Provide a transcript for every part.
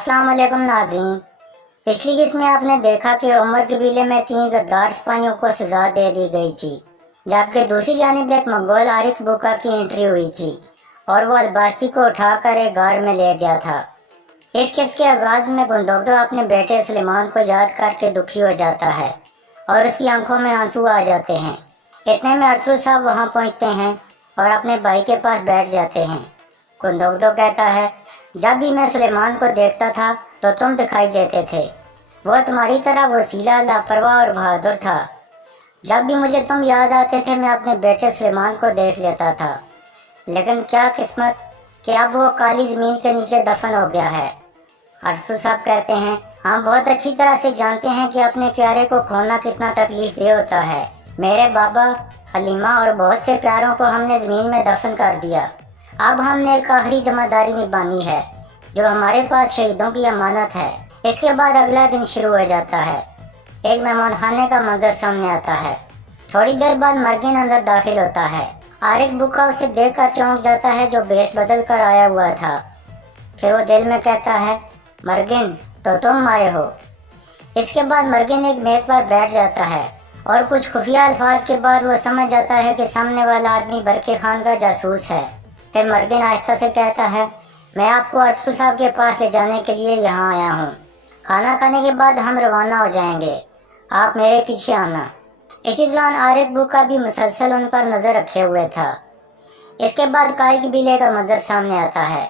अस्सलाम वालेकुम नाज़रीन। पिछली किस्त में आपने देखा कि उमर कबीले में 3 गद्दार सिपाहियों को सजा दे दी गई थी, जबकि दूसरी जानिब एक मंगोल आरिफ बुका की एंट्री हुई थी और वो अलबास्ती को उठाकर एक गार में ले गया था। इस किस्त के आगाज में गुंदोगदो अपने बेटे सुलेमान को याद करके दुखी हो जाता है और उसकी आंखों में आंसू आ जाते हैं। इतने में अरतुल साहब वहां पहुंचते हैं और अपने भाई के पास बैठ जाते हैं। गुंदोगदो कहता है, जब भी मैं सुलेमान को देखता था तो तुम दिखाई देते थे। वो तुम्हारी तरह वसीला, लापरवाह और बहादुर था। जब भी मुझे तुम याद आते थे मैं अपने बेटे सुलेमान को देख लेता था, लेकिन क्या किस्मत कि अब वो काली जमीन के नीचे दफन हो गया है। अरतुल साहब कहते हैं, हम बहुत अच्छी तरह से जानते हैं कि अपने प्यारे को खोना कितना तकलीफ दे होता है। मेरे बाबा, हलीमा और बहुत से प्यारों को हमने जमीन में दफन कर दिया। अब हमने एक आखिरी जिम्मेदारी निभानी है जो हमारे पास शहीदों की अमानत है। इसके बाद अगला दिन शुरू हो जाता है। एक मेहमान खाने का मंजर सामने आता है। थोड़ी देर बाद मर्गिन अंदर दाखिल होता है। आरिफ बुका उसे देखकर चौंक जाता है जो बेस बदल कर आया हुआ था। फिर वो दिल में कहता है, मर्गिन तो तुम आए हो। इसके बाद मर्गिन एक मेज पर बैठ जाता है और कुछ खुफिया अल्फाज के बाद वो समझ जाता है कि सामने वाला आदमी बरके खान का जासूस है। फिर मर्गिन आहिस्ता से कहता है, मैं आपको अरतुल साहब के पास ले जाने के लिए यहाँ आया हूँ। खाना खाने के बाद हम रवाना हो जाएंगे, आप मेरे पीछे आना। इसी दौरान आरिफ बुका भी मुसलसल उन पर नजर रखे हुए था। इसके बाद काई कबीले का मंजर सामने आता है।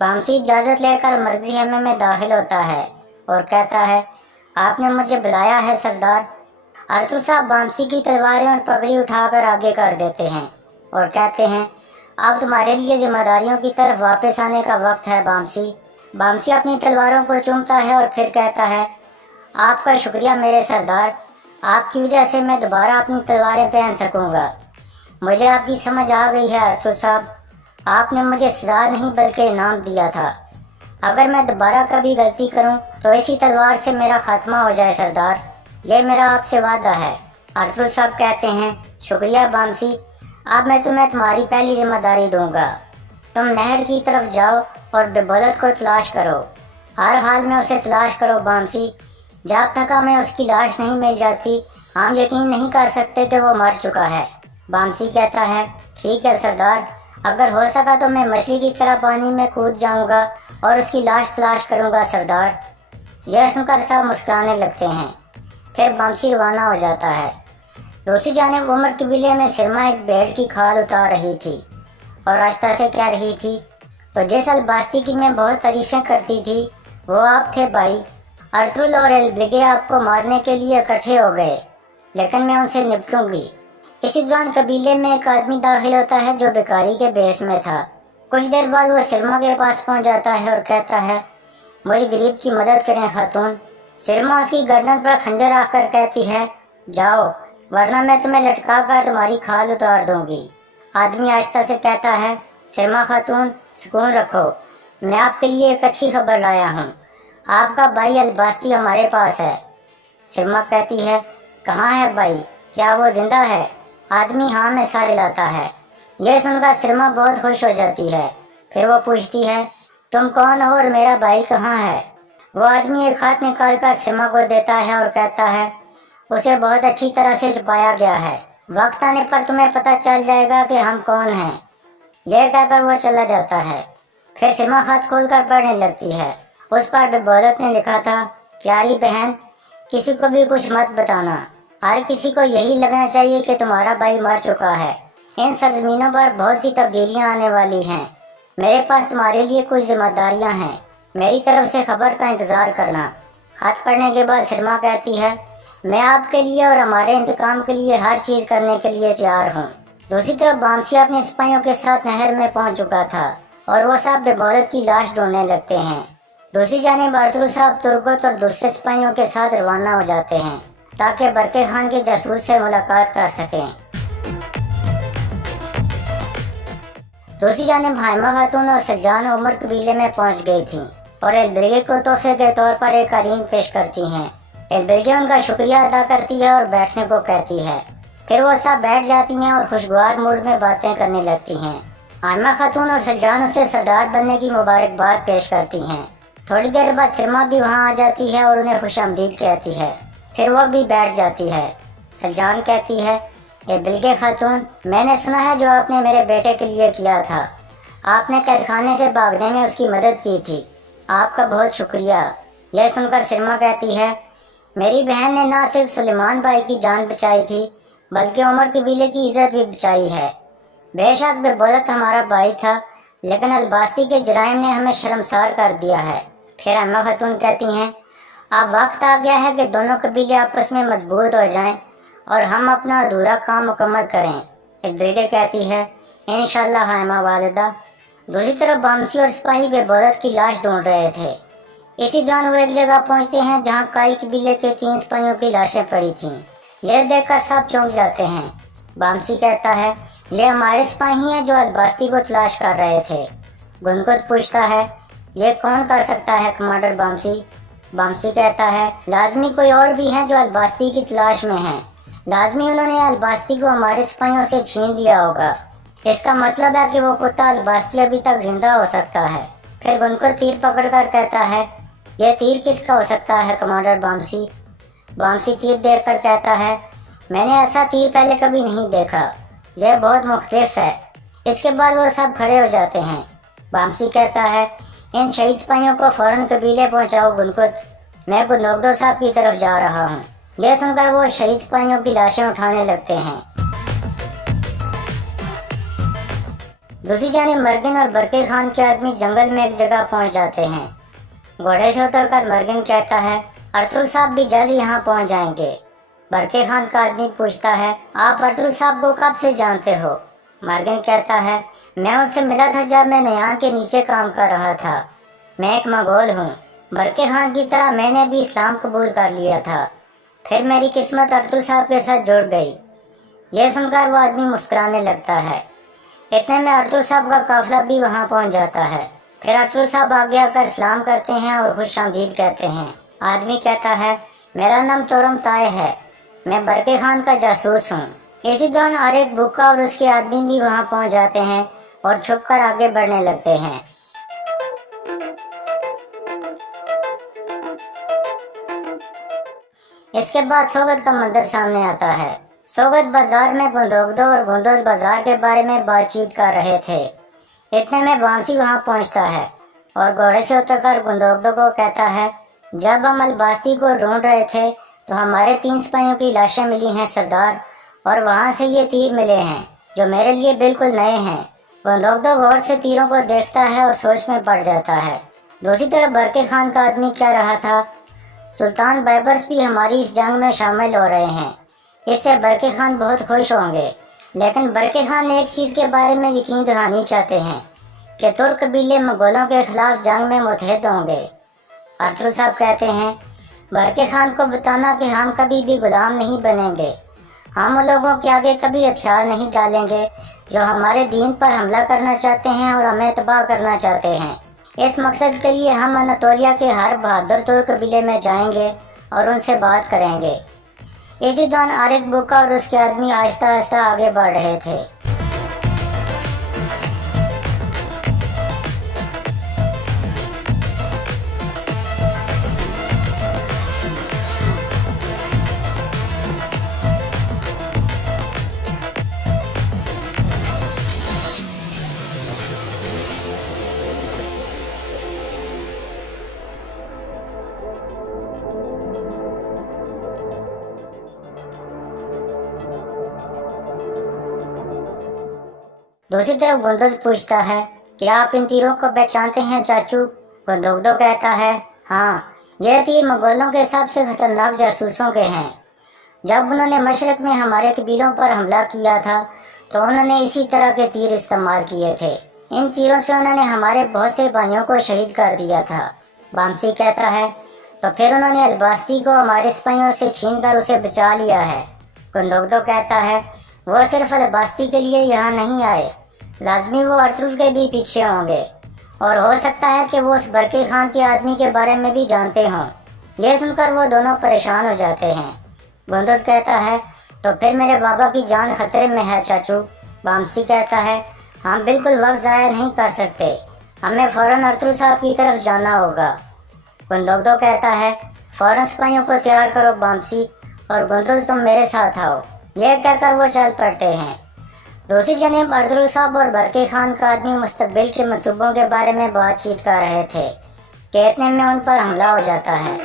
बामसी इजाजत लेकर मर्जी हमें में दाखिल होता है और कहता है, आपने मुझे बुलाया है सरदार। अरतुल साहब बामसी की तलवारें और पगड़ी उठाकर आगे कर देते हैं और कहते हैं, अब तुम्हारे लिए जिम्मेदारियों की तरफ वापस आने का वक्त है बामसी। बामसी अपनी तलवारों को चूमता है और फिर कहता है, आपका शुक्रिया मेरे सरदार, आपकी वजह से मैं दोबारा अपनी तलवारें पहन सकूंगा। मुझे आपकी समझ आ गई है अरतुल साहब, आपने मुझे सजा नहीं बल्कि इनाम दिया था। अगर मैं दोबारा कभी गलती करूं तो इसी तलवार से मेरा खात्मा हो जाए सरदार, ये मेरा आपसे वादा है। अरतुल साहब कहते हैं, शुक्रिया बामसी, अब मैं तुम्हें तुम्हारी पहली जिम्मेदारी दूंगा। तुम नहर की तरफ जाओ और बेबलत को तलाश करो। हर हाल में उसे तलाश करो बामसी। जब तक हमें उसकी लाश नहीं मिल जाती हम यकीन नहीं कर सकते कि वो मर चुका है। बामसी कहता है, ठीक है सरदार, अगर हो सका तो मैं मछली की तरह पानी में कूद जाऊंगा और उसकी लाश तलाश करूंगा सरदार। यह सुनकर सब मुस्कुराने लगते हैं। फिर बामसी रवाना हो जाता है। दूसरी जानिब उमर कबीले में सिरमा एक भेड़ की खाल उतार रही थी और आहिस्ता से कह रही थी, तो जिस अलबास्ती की मैं बहुत तारीफें करती थी वो आप थे भाई। अरतुल और एलब्रिगे आपको मारने के लिए इकट्ठे हो गए, लेकिन मैं उनसे निपटूंगी। इसी दौरान कबीले में एक आदमी दाखिल होता है जो बेकारी के बेस में था। कुछ देर बाद वो सिरमा के पास पहुंच जाता है और कहता है, मुझे गरीब की मदद करें खातून। सिरमा उसकी गर्दन पर खंजर आकर कहती है, जाओ वरना मैं तुम्हें लटका कर तुम्हारी खाल उतार दूंगी। आदमी आहिस्ता से कहता है, सिरमा खातून सुकून रखो, मैं आपके लिए एक अच्छी खबर लाया हूँ। आपका भाई अलबास्ती हमारे पास है। सिरमा कहती है, कहाँ है भाई, क्या वो जिंदा है? आदमी हाँ में सारे लाता है। यह सुनकर सिरमा बहुत खुश हो जाती है। फिर वो पूछती है, तुम कौन हो और मेरा भाई कहाँ है? वो आदमी एक हाथ निकाल कर सिरमा को देता है और कहता है, उसे बहुत अच्छी तरह से छुपाया गया है, वक्त आने पर तुम्हें पता चल जाएगा कि हम कौन हैं। यह कहकर वो चला जाता है। फिर सिरमा खत खोलकर पढ़ने लगती है। उस पर बेबौलत ने लिखा था, प्यारी बहन, किसी को भी कुछ मत बताना। हर किसी को यही लगना चाहिए कि तुम्हारा भाई मर चुका है। इन सरजमीनों पर बहुत सी तब्दीलियां आने वाली हैं। मेरे पास तुम्हारे लिए कुछ जिम्मेदारियां हैं, मेरी तरफ से खबर का इंतजार करना। खत पढ़ने के बाद सिरमा कहती है, मैं आपके लिए और हमारे इंतकाम के लिए हर चीज करने के लिए तैयार हूँ। दूसरी तरफ बामसी अपने सिपाहियों के साथ नहर में पहुंच चुका था और वो सब बेबौलत की लाश ढूंढने लगते हैं। दूसरी जानिब अरतुल साहब तुर्गत और दूसरे सिपाहियों के साथ रवाना हो जाते हैं ताकि बरके खान के जासूस से मुलाकात कर सकें। दूसरी जानिब हाइमा खातून और सज्जान उमर कबीले में पहुंच गई थी और एलब्रिगे को तोहफे के तौर पर एक कालीन पेश करती हैं। एलब्रिगे उनका शुक्रिया अदा करती है और बैठने को कहती है। फिर वो सब बैठ जाती हैं और खुशगवार मूड में बातें करने लगती हैं। हाइमा खातून और सज्जान उसे सरदार बनने की मुबारकबाद पेश करती हैं। थोड़ी देर बाद सरमा भी वहाँ आ जाती है और उन्हें खुश आमदीद कहती है। फिर वो भी बैठ जाती है। सलजान कहती है, ए बिल्गे खातून, मैंने सुना है जो आपने मेरे बेटे के लिए किया था। आपने कैदखाने से भागने में उसकी मदद की थी, आपका बहुत शुक्रिया। यह सुनकर सरमा कहती है, मेरी बहन ने ना सिर्फ सुलेमान भाई की जान बचाई थी बल्कि उमर कबीले की इज्जत भी बचाई है। बेशक बेबौलत हमारा भाई था, लेकिन अलबास्ती के जराइम ने हमें शर्मसार कर दिया है। फिर अम्मा खातून कहती हैं, अब वक्त आ गया है कि दोनों कबीले आपस में मजबूत हो जाएं और हम अपना अधूरा काम मुकम्मल करें। एक बिल्गे कहती है, इंशाल्लाह हायमा वालिदा। दूसरी तरफ बामसी और सिपाही बेबौलत की लाश ढूंढ रहे थे। इसी दौरान वो एक जगह पहुंचते हैं जहां काई कबीले के 3 सिपाहियों की लाशें पड़ी थीं। यह देखकर सब चौंक जाते हैं। बामसी कहता है, ये हमारे सिपाही हैं जो अलबास्ती को तलाश कर रहे थे। गुनगुत पूछता है, ये कौन कर सकता है कमांडर बामसी? बामसी कहता है, लाजमी कोई और भी हैं जो अलबास्ती की तलाश में हैं। लाजमी उन्होंने अलबास्ती को हमारे सिपाहियों से छीन लिया होगा। इसका मतलब है कि वो कुत्ता अलबास्ती अभी तक जिंदा हो सकता है। फिर गुनगुत तीर पकड़कर कहता है, यह तीर किसका हो सकता है कमांडर बामसी? बामसी तीर देखकर कहता है, मैंने ऐसा तीर पहले कभी नहीं देखा, यह बहुत मुख्तलिफ है। इसके बाद वो सब खड़े हो जाते हैं। बामसी कहता है, इन शहीद सिपाहियों को फौरन कबीले पहुंचाओ गुनगुत, मैं गुनोगदो साहब की तरफ जा रहा हूँ। यह सुनकर वो शहीद सिपाहियों की लाशें उठाने लगते हैं। दूसरी जानिब मर्गिन और बरके खान के आदमी जंगल में एक जगह पहुंच जाते हैं। घोड़े से उतरकर मर्गिन कहता है, अर्तुल साहब भी जल्द यहाँ पहुँच जाएंगे। बरके खान का आदमी पूछता है, आप अर्तुल साहब को कब से जानते हो? मर्गिन कहता है, मैं उनसे मिला था जब मैं नयान के नीचे काम कर रहा था। मैं एक मंगोल हूँ। बरके खान की तरह मैंने भी इस्लाम कबूल कर लिया था। फिर मेरी किस्मत अर्तुल साहब के साथ जुड़ गई। यह सुनकर वो आदमी मुस्कुराने लगता है। इतने में अर्तुल साहब का काफिला भी वहाँ पहुँच जाता है। फिर अर्तुल साहब आगे आकर इस्लाम करते हैं और खुश आमदीद कहते हैं। आदमी कहता है, मेरा नाम तोरम ताय है, मैं बरके खान का जासूस हूँ। इसी दौरान आरिक बुक्का और उसके आदमी भी वहाँ पहुँच जाते हैं और छुपकर आगे बढ़ने लगते हैं। इसके बाद सोगत का मंजर सामने आता है। सोगत बाजार में गुंदोगदो और गुंदोज बाजार के बारे में बातचीत कर रहे थे। इतने में बामसी वहाँ पहुँचता है और घोड़े से उतरकर गुंदोगदो को कहता है, जब हम अलबास्ती को ढूंढ रहे थे तो हमारे 3 सिपाहियों की लाशें मिली हैं सरदार, और वहाँ से ये तीर मिले हैं जो मेरे लिए बिल्कुल नए हैं। गुंदोगदो गौर से तीरों को देखता है और सोच में पड़ जाता है। दूसरी तरफ बरके खान का आदमी कह रहा था, सुल्तान बैबर्स भी हमारी इस जंग में शामिल हो रहे हैं, इससे बरके खान बहुत खुश होंगे। लेकिन बरके खान एक चीज़ के बारे में यकीन दिलानी चाहते हैं कि तुर्क कबीले मंगोलों के खिलाफ जंग में मुतहद होंगे। अर्तुल साहब कहते हैं, बरके खान को बताना कि हम कभी भी गुलाम नहीं बनेंगे, हम लोगों के आगे कभी हथियार नहीं डालेंगे जो हमारे दीन पर हमला करना चाहते हैं और हमें तबाह करना चाहते हैं। इस मकसद के लिए हम अनातोलिया के हर बहादुर तुर्क कबीले में जाएंगे और उनसे बात करेंगे। इसी दौरान आरिक बुक्का और उसके आदमी आहिस्ता आहिस्ता आगे बढ़ रहे थे। दूसरी तरफ गुंदोज पूछता है, क्या आप इन तीरों को पहचानते हैं चाचू? गुंदोगदो कहता है, हाँ, यह तीर मंगोलों के सबसे खतरनाक जासूसों के हैं। जब उन्होंने मशरक में हमारे कबीलों पर हमला किया था तो उन्होंने इसी तरह के तीर इस्तेमाल किए थे। इन तीरों से उन्होंने हमारे बहुत से भाइयों को शहीद कर दिया था। बामसी कहता है, तो फिर उन्होंने अलबास्ती को हमारे सिपाहियों से छीन कर उसे बचा लिया है। गुंदोगदो कहता है, वो सिर्फ अलबास्ती के लिए यहाँ नहीं आए, लाजमी वो अर्तुल के भी पीछे होंगे और हो सकता है कि वो उस बरके खान के आदमी के बारे में भी जानते हों। यह सुनकर वो दोनों परेशान हो जाते हैं। गुंदोज कहता है, तो फिर मेरे बाबा की जान खतरे में है चाचू। बामसी कहता है, हम बिल्कुल वक्त ज़ाया नहीं कर सकते, हमें फ़ौरन अर्तुल साहब की तरफ जाना होगा। गुंदोगदो कहता है, फौरन सिपाहियों को तैयार करो बामसी और गुंदुज तुम मेरे साथ आओ। यह कहकर वो चल पड़ते हैं। दूसरी जनिब अर्तुगरुल साहब और बरके खान का आदमी मुस्तकबिल के मंसूबों के बारे में बातचीत कर रहे थे कि इतने में उन पर हमला हो जाता है।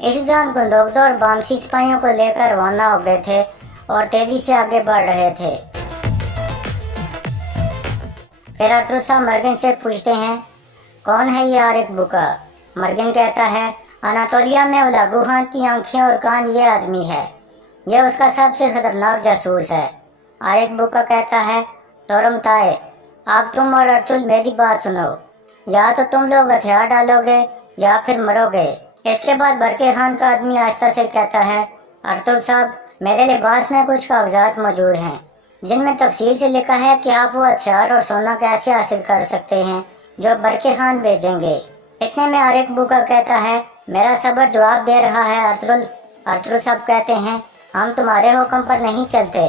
इस दौरान गुंदोगदो और बामसी सिपाहियों को लेकर रवाना हो गए थे और तेजी से आगे बढ़ रहे थे। फिर अर्तुगरुल साहब मर्गिन से पूछते हैं, कौन है ये आरिक बुका? मर्गिन कहता है, अनातोलिया में उलागू खान की आंखें और कान ये आदमी है, यह उसका सबसे खतरनाक जासूस है। आरिक बुका कहता है, तोरम ताए, अब तुम और अर्तुगरुल मेरी बात सुनो, या तो तुम लोग हथियार डालोगे या फिर मरोगे। इसके बाद बरके खान का आदमी आहिस्ता से कहता है, अर्तुगरुल साहब, मेरे लिबास में कुछ कागजात मौजूद हैं जिनमें तफसील से लिखा है कि आप वो हथियार और सोना कैसे हासिल कर सकते हैं जो बरके खान भेजेंगे। इतने में आरिक बुका कहता है, मेरा सबर जवाब दे रहा है अर्तुगरुल। अर्तुगरुल साहब कहते हैं, हम तुम्हारे हुक्म पर नहीं चलते।